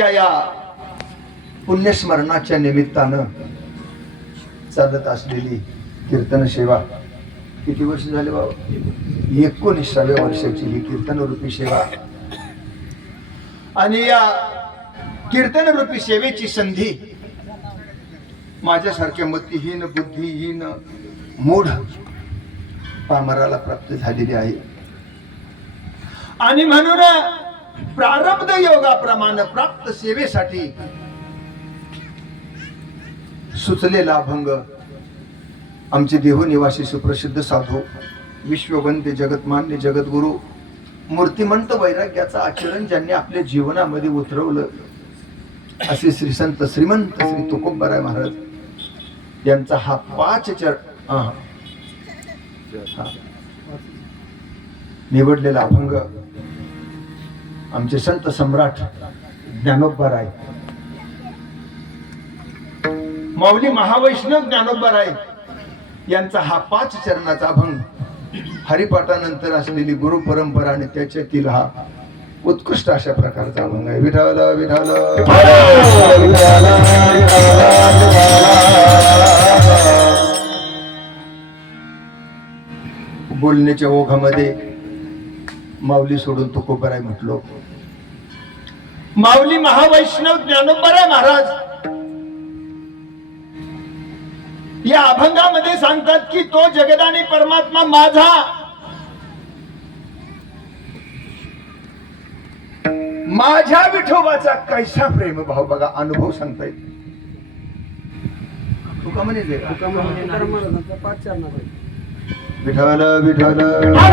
या पुण्यस्मरणाच्या निमित्तानं चालत असलेली कीर्तन सेवा किती वर्ष झाले बाबा? एकोणीसाव्या वर्षाची ही कीर्तन रूपी सेवा. आणि या कीर्तन रूपी सेवेची संधी माझ्यासारख्या मतीहीन बुद्धिहीन मूढ पामराला प्राप्त झालेली आहे. आणि म्हणून प्रारब्ध योगाप्रमाणे प्राप्त सेवेसाठी सुचलेला अभंग आमचे देहनिवासी सुप्रसिद्ध साधू विश्ववंद्य जगतमान्य जगद्गुरु मूर्तिमंत वैराग्याचं आचरण ज्यांनी आपल्या जीवनामध्ये उतरवलं असे श्री संत श्रीमंत श्री तुकोबराय महाराज यांचा हा पाच चर निवडलेला अभंग आमचे संत सम्राट ज्ञानोबराय माऊली महावैष्णव ज्ञानोबराय यांचा हा पाच चरणाचा अभंग हरिपाठानंतर असलेली गुरु परंपरा आणि त्याच्यातील हा उत्कृष्ट अशा प्रकारचा अभंग आहे. विठाल विठाल बोलण्याच्या ओघामध्ये माऊली सोडून तुकोबराय म्हटलो. माऊली महावैष्णव ज्ञानोबराय महाराज. या अभंगामध्ये सांगतात की तो जगदानी परमात्मा माझा. माझ्या विठोबाचा कैसा प्रेम भाव बघा अनुभव सांगता येईल तुका म्हणे तुकाराम महाराजांचा पाच चरणाचा विठाल विठाल